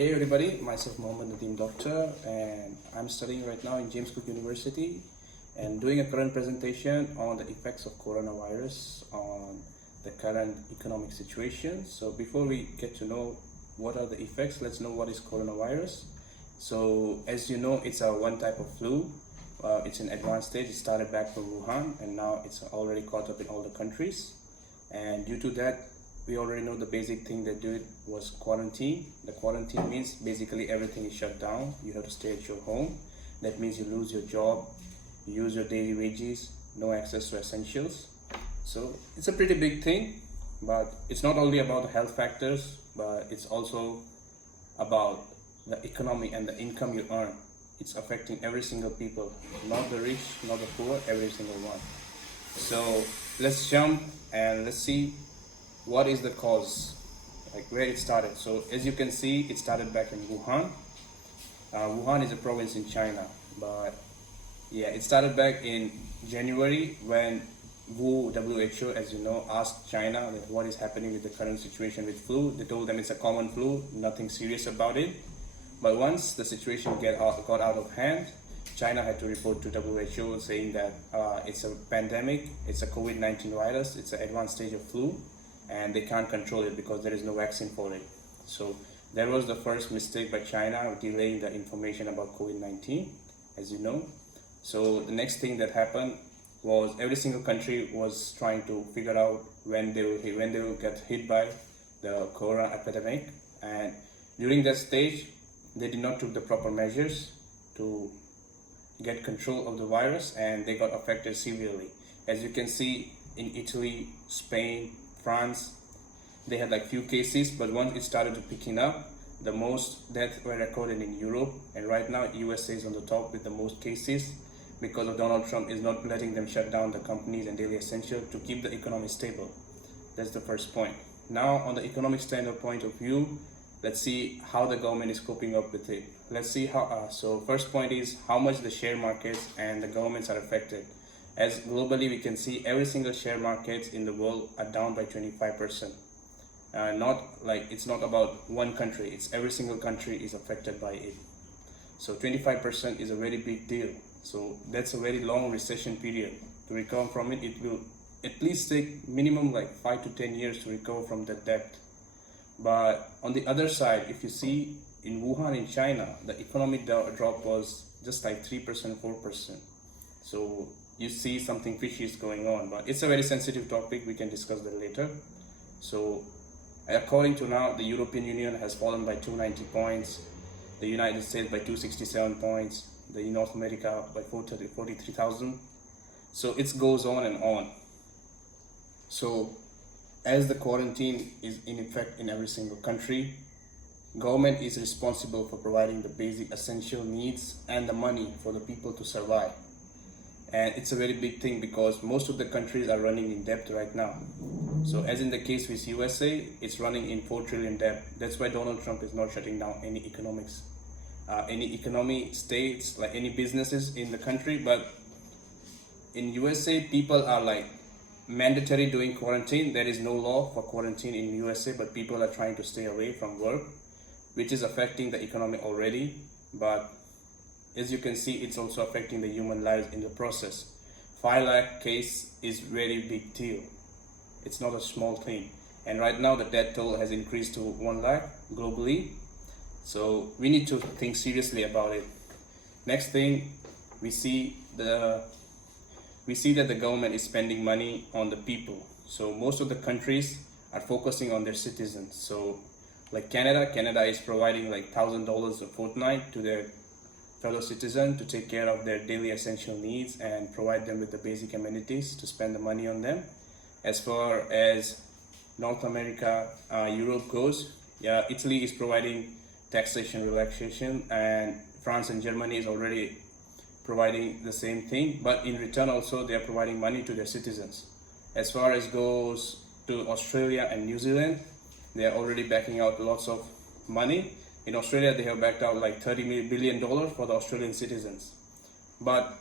Hey everybody, myself Mohammed Nadeem Doctor, and I'm studying right now in James Cook University and doing a current presentation on the effects of coronavirus on the current economic situation. So before we get to know what are the effects, let's know what is coronavirus. So as you know, it's a one type of flu. It's in advanced stage. It started back from Wuhan and now it's already caught up in all the countries. And due to that, we already know the basic thing they did was quarantine. The quarantine means basically everything is shut down. You have to stay at your home. That means you lose your job, you use your daily wages, no access to essentials. So it's a pretty big thing, but it's not only about the health factors, but it's also about the economy and the income you earn. It's affecting every single people, not the rich, not the poor, every single one. So let's jump and let's see what is the cause, like where it started. So as you can see, it started back in Wuhan. Wuhan is a province in China, but yeah, it started back in January when WHO, as you know, asked China that what is happening with the current situation with flu. They told them it's a common flu, nothing serious about it. But once the situation got out of hand, China had to report to WHO saying that it's a pandemic, it's a COVID-19 virus, it's an advanced stage of flu, and they can't control it because there is no vaccine for it. So that was the first mistake by China, delaying the information about COVID-19, as you know. So the next thing that happened was every single country was trying to figure out when they will get hit by the corona epidemic, and during that stage, they did not take the proper measures to get control of the virus, and they got affected severely. As you can see in Italy, Spain, France, they had like few cases, but once it started to picking up, the most deaths were recorded in Europe, and right now USA is on the top with the most cases because of Donald Trump is not letting them shut down the companies and daily essential to keep the economy stable. That's the first point. Now on the economic standpoint of view, let's see how the government is coping up with it. Let's see how, so first point is how much the share markets and the governments are affected. As globally we can see every single share markets in the world are down by 25%. Not like it's not about one country, it's every single country is affected by it. So 25% is a very big deal. So that's a very long recession period. To recover from it, it will at least take minimum like 5 to 10 years to recover from that debt. But on the other side, if you see in Wuhan in China, the economic drop was just like 3%, 4%. So you see something fishy is going on, but it's a very sensitive topic. We can discuss that later. So according to now, the European Union has fallen by 290 points, the United States by 267 points, the North America by 43,000. So it goes on and on. So as the quarantine is in effect in every single country, government is responsible for providing the basic essential needs and the money for the people to survive. And it's a very big thing because most of the countries are running in debt right now. So as in the case with USA, it's running in 4 trillion debt. That's why Donald Trump is not shutting down any economics, any economy states, like any businesses in the country. But in USA, people are like mandatory doing quarantine. There is no law for quarantine in USA, but people are trying to stay away from work, which is affecting the economy already. But as you can see, it's also affecting the human lives in the process. 5 lakh case is very big deal. It's not a small thing. And right now the death toll has increased to 1 lakh globally. So we need to think seriously about it. Next thing, we see that the government is spending money on the people. So most of the countries are focusing on their citizens. So like Canada is providing like $1,000 a fortnight to their fellow citizen to take care of their daily essential needs and provide them with the basic amenities to spend the money on them. As far as North America, Europe goes, yeah, Italy is providing taxation relaxation, and France and Germany is already providing the same thing, but in return also they are providing money to their citizens. As far as goes to Australia and New Zealand, they are already backing out lots of money. In Australia, they have backed out like $30 billion for the Australian citizens. But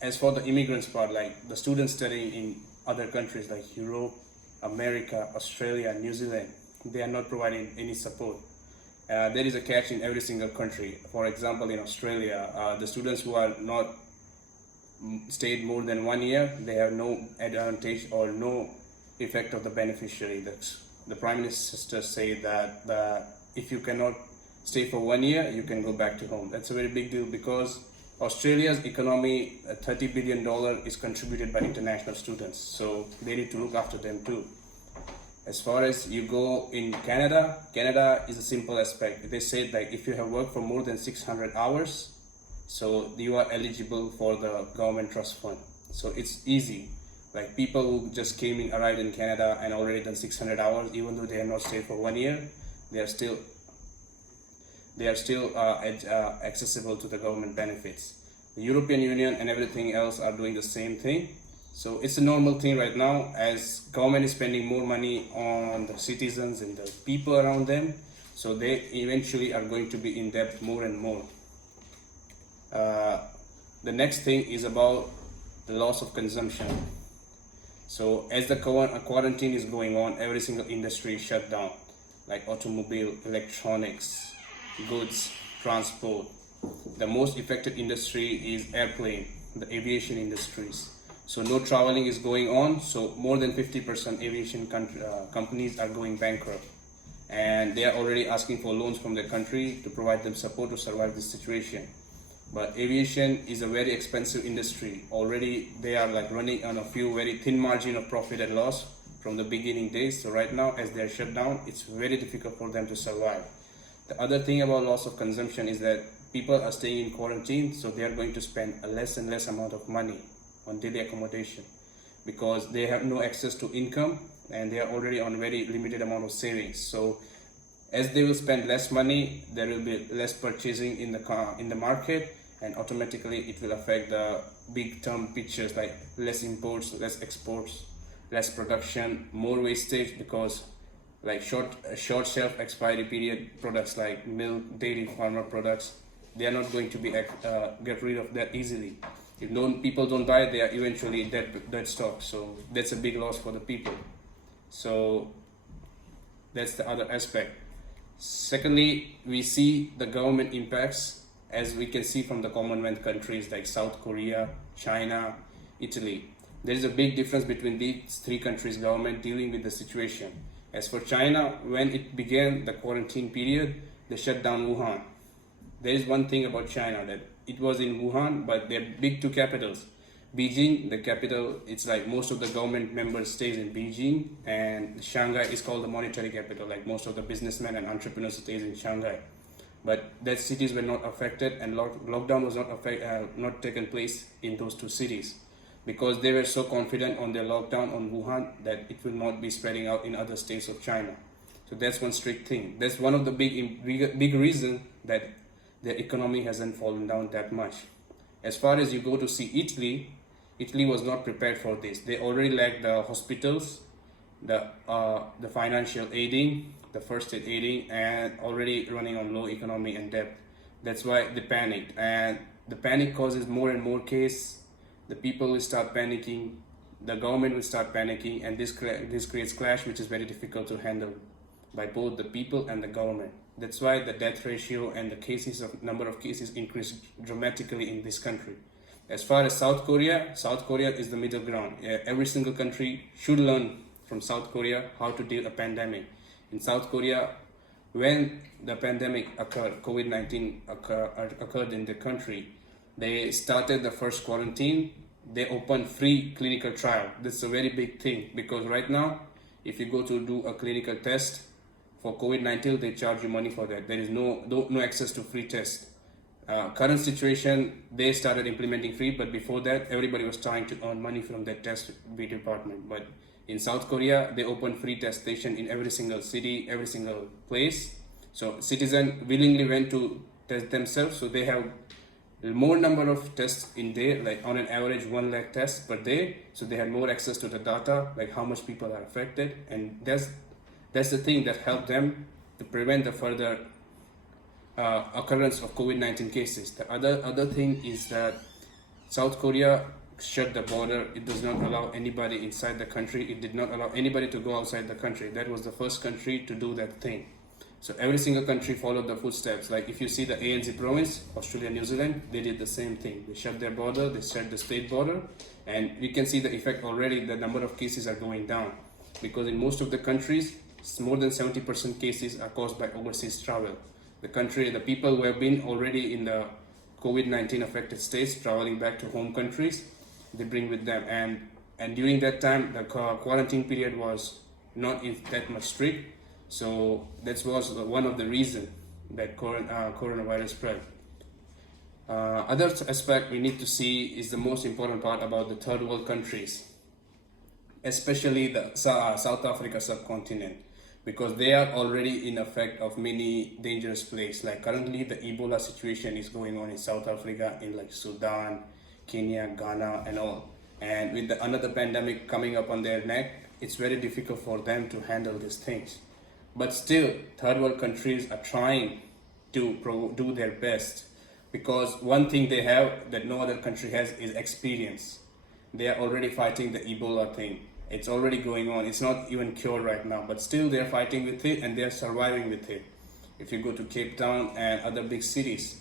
as for the immigrants part, like the students studying in other countries like Europe, America, Australia, New Zealand, they are not providing any support. there is a catch in every single country. For example, in Australia, the students who are not stayed more than 1 year, they have no advantage or no effect of the beneficiary. The Prime Minister say that if you cannot stay for 1 year, you can go back to home. That's a very big deal because Australia's economy, $30 billion is contributed by international students. So they need to look after them too. As far as you go in Canada, Canada is a simple aspect. They say that if you have worked for more than 600 hours, so you are eligible for the government trust fund. So it's easy. Like people who just arrived in Canada and already done 600 hours, even though they have not stayed for 1 year, they are still accessible to the government benefits. The European Union and everything else are doing the same thing. So it's a normal thing right now as government is spending more money on the citizens and the people around them. So they eventually are going to be in debt more and more. The next thing is about the loss of consumption. So as the quarantine is going on, every single industry is shut down, like automobile, electronics, goods, transport. The most affected industry is airplane, the aviation industries. So no traveling is going on, so more than 50% aviation companies are going bankrupt. And they are already asking for loans from their country to provide them support to survive this situation. But aviation is a very expensive industry. Already they are like running on a few very thin margin of profit and loss from the beginning days. So right now as they are shut down, it's very difficult for them to survive. The other thing about loss of consumption is that people are staying in quarantine, so they are going to spend a less and less amount of money on daily accommodation because they have no access to income and they are already on very limited amount of savings. So as they will spend less money, there will be less purchasing in the market, and automatically it will affect the big term pictures like less imports, less exports, less production, more wastage because like short shelf expiry period products like milk, dairy, farmer products, they are not going to be get rid of that easily. If people don't buy, they are eventually dead stock. So that's a big loss for the people. So that's the other aspect. Secondly, we see the government impacts as we can see from the Commonwealth countries like South Korea, China, Italy. There is a big difference between these three countries' government dealing with the situation. As for China, when it began the quarantine period, they shut down Wuhan. There is one thing about China that it was in Wuhan, but they're big two capitals. Beijing, the capital, it's like most of the government members stays in Beijing, and Shanghai is called the monetary capital, like most of the businessmen and entrepreneurs stays in Shanghai. But that cities were not affected, and lockdown was not taken place in those two cities because they were so confident on their lockdown on Wuhan that it will not be spreading out in other states of China. So that's one strict thing. That's one of the big reason that their economy hasn't fallen down that much. As far as you go to see Italy was not prepared for this. They already lacked the hospitals, the financial aiding, the first aid aiding, and already running on low economy and debt. That's why they panicked, and the panic causes more and more case. The people will start panicking, the government will start panicking, and this creates clash which is very difficult to handle by both the people and the government. That's why the death ratio and the number of cases increased dramatically in this country. As far as South Korea is the middle ground. Every single country should learn from South Korea how to deal a pandemic. In South Korea, when the pandemic occurred, COVID-19 occurred in the country, they started the first quarantine. They opened free clinical trial. That's a very big thing because right now, if you go to do a clinical test for COVID-19, they charge you money for that. There is no access to free test. Current situation, they started implementing free, but before that, everybody was trying to earn money from that test department. But in South Korea, they opened free test station in every single city, every single place. So citizens willingly went to test themselves. So they have more number of tests in day, like on an average 1 lakh tests per day. So they had more access to the data, like how much people are affected, and that's the thing that helped them to prevent the further occurrence of COVID-19 cases. The other thing is that South Korea shut the border. It does not allow anybody inside the country. It did not allow anybody to go outside the country. That was the first country to do that thing. So every single country followed the footsteps. Like if you see the ANZ province, Australia, New Zealand, they did the same thing. They shut their border, they shut the state border, and we can see the effect already. The number of cases are going down because in most of the countries, more than 70% cases are caused by overseas travel. The people who have been already in the COVID-19 affected states traveling back to home countries, they bring with them. And during that time, the quarantine period was not that much strict. So that was one of the reasons that coronavirus spread. Other aspect we need to see is the most important part about the third world countries, especially the South Africa subcontinent, because they are already in effect of many dangerous plagues. Like currently the Ebola situation is going on in South Africa, in like Sudan, Kenya, Ghana and all. And with another pandemic coming up on their neck, it's very difficult for them to handle these things. But still, third world countries are trying to do their best, because one thing they have that no other country has is experience. They are already fighting the Ebola thing. It's already going on. It's not even cured right now, but still they are fighting with it and they are surviving with it. If you go to Cape Town and other big cities,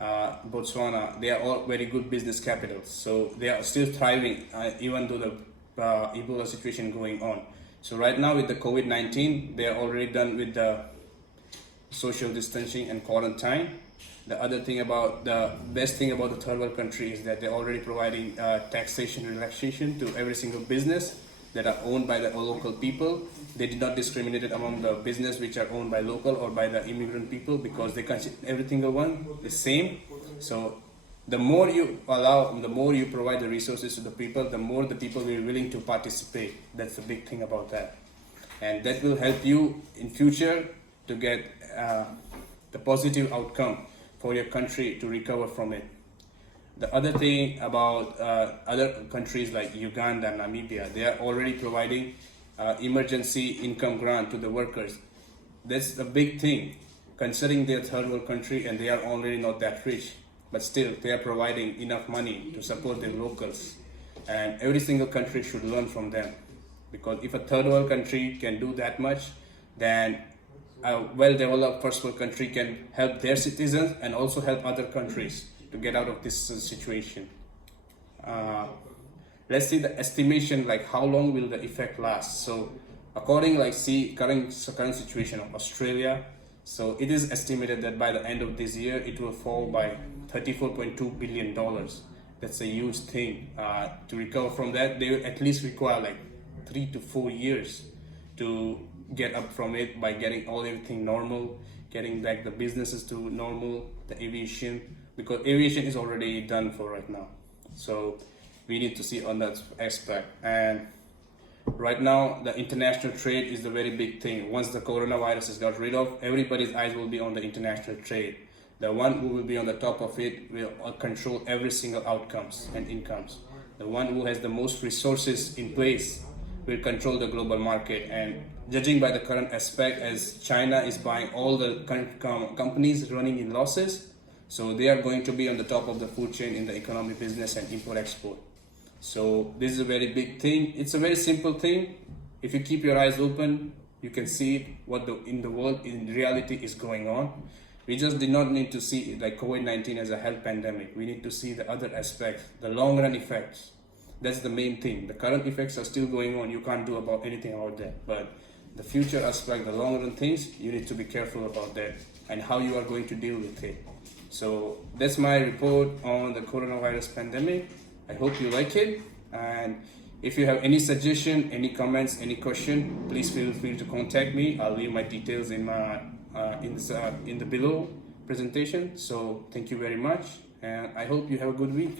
Botswana, they are all very good business capitals. So they are still thriving even though the Ebola situation going on. So right now with the COVID-19, they are already done with the social distancing and quarantine. The best thing about the third world country is that they're already providing taxation relaxation to every single business that are owned by the local people. They did not discriminate among the business which are owned by local or by the immigrant people, because they consider every single one the same. So the more you allow, the more you provide the resources to the people, the more the people will be willing to participate. That's the big thing about that. And that will help you in future to get the positive outcome for your country to recover from it. The other thing about other countries like Uganda, Namibia, they are already providing emergency income grant to the workers. That's a big thing, considering they're a third world country and they are already not that rich. But still, they are providing enough money to support their locals. And every single country should learn from them. Because if a third world country can do that much, then a well-developed first world country can help their citizens and also help other countries to get out of this situation. Let's see the estimation, like how long will the effect last. So according current situation of Australia, so it is estimated that by the end of this year, it will fall by $34.2 billion. That's a huge thing. To recover from that, they will at least require like 3 to 4 years to get up from it, by getting everything normal, getting back the businesses to normal, the aviation, because aviation is already done for right now. So we need to see on that aspect. And right now, the international trade is the very big thing. Once the coronavirus is got rid of, everybody's eyes will be on the international trade. The one who will be on the top of it will control every single outcomes and incomes. The one who has the most resources in place will control the global market. And judging by the current aspect, as China is buying all the companies running in losses, so they are going to be on the top of the food chain in the economic business and import-export. So this is a very big thing. It's a very simple thing. If you keep your eyes open, you can see what in the world in reality is going on. We just did not need to see like COVID-19 as a health pandemic. We need to see the other aspects, the long run effects. That's the main thing. The current effects are still going on. You can't do about anything about that. But the future aspect, the long run things, you need to be careful about that and how you are going to deal with it. So that's my report on the coronavirus pandemic. I hope you like it. And if you have any suggestion, any comments, any question, please feel free to contact me. I'll leave my details in my in the below presentation. So thank you very much, and I hope you have a good week.